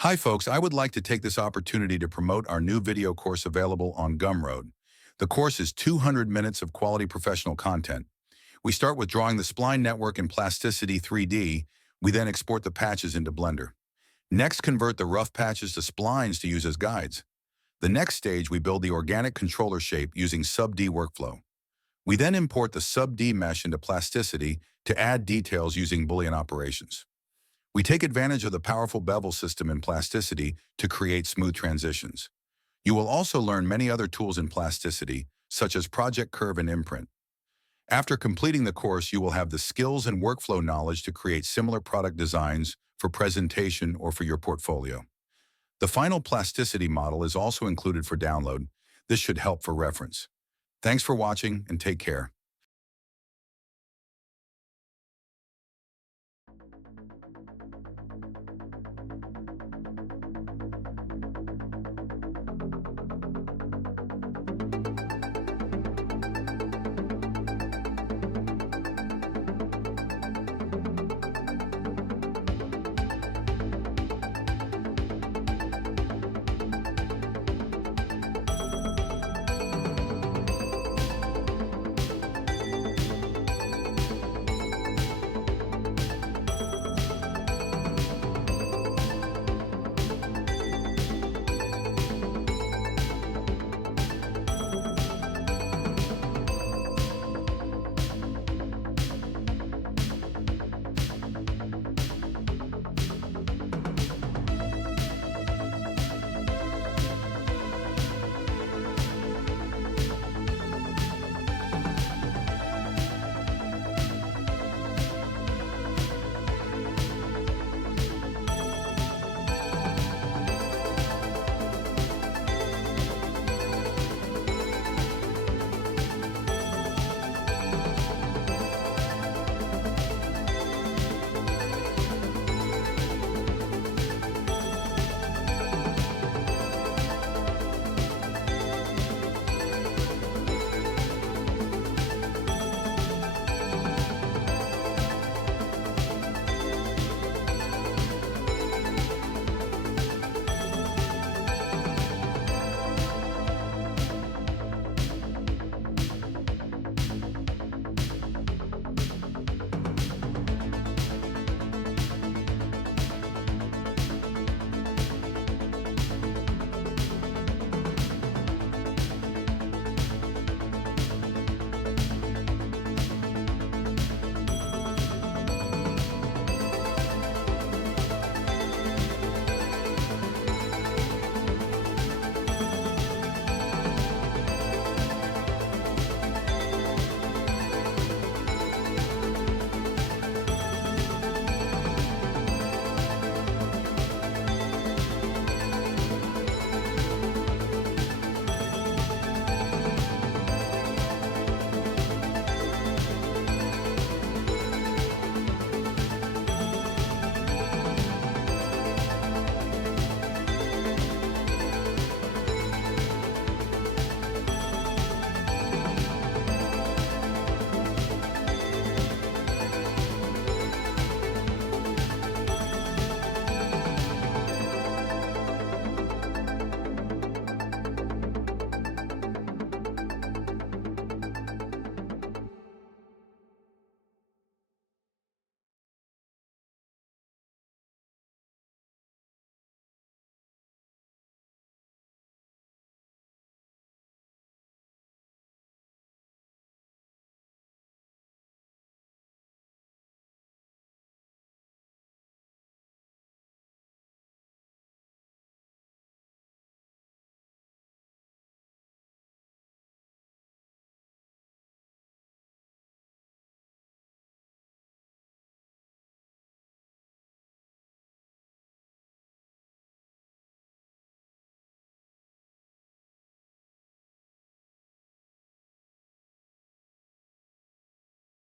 Hi folks, I would like to take this opportunity to promote our new video course available on Gumroad. The course is 200 minutes of quality professional content. We start with drawing the spline network in Plasticity 3D. We then export the patches into Blender. Next, convert the rough patches to splines to use as guides. The next stage, we build the organic controller shape using Sub-D workflow. We then import the Sub-D mesh into Plasticity to add details using Boolean operations. We take advantage of the powerful bevel system in Plasticity to create smooth transitions. You will also learn many other tools in Plasticity, such as Project Curve and Imprint. After completing the course, you will have the skills and workflow knowledge to create similar product designs for presentation or for your portfolio. The final Plasticity model is also included for download. This should help for reference. Thanks for watching and take care.